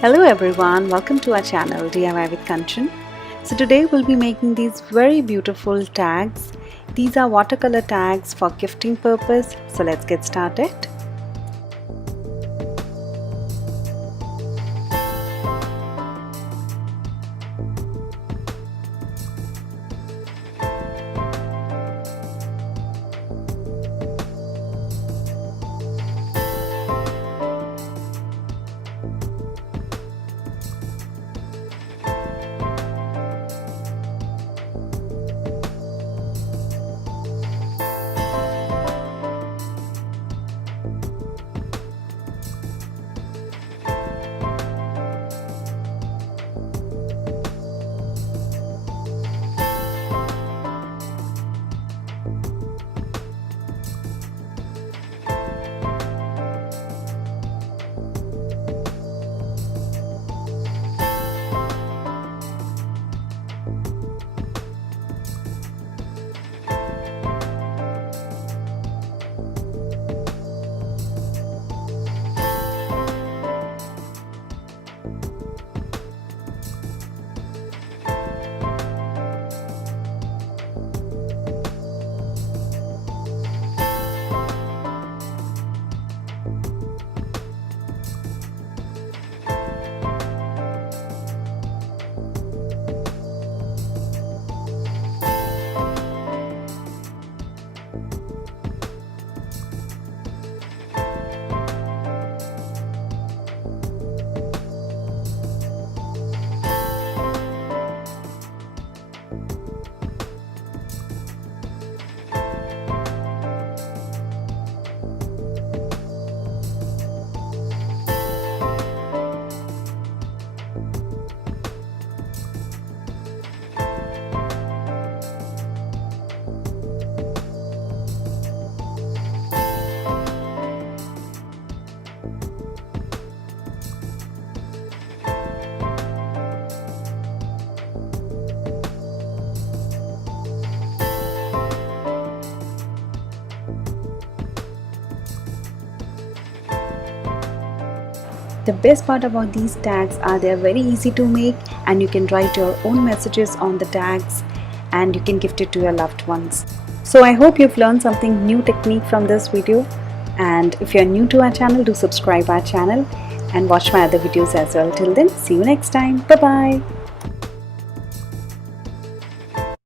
Hello everyone, welcome to our channel DIY with Kanchan. So today we'll be making these very beautiful tags. These are watercolor tags for gifting purpose. So let's get started. The best part about these tags are they are very easy to make, and you can write your own messages on the tags and you can gift it to your loved ones. So I hope you've learned something new technique from this video, and if you're new to our channel, do subscribe our channel and watch my other videos as well. Till then, see you next time. Bye bye.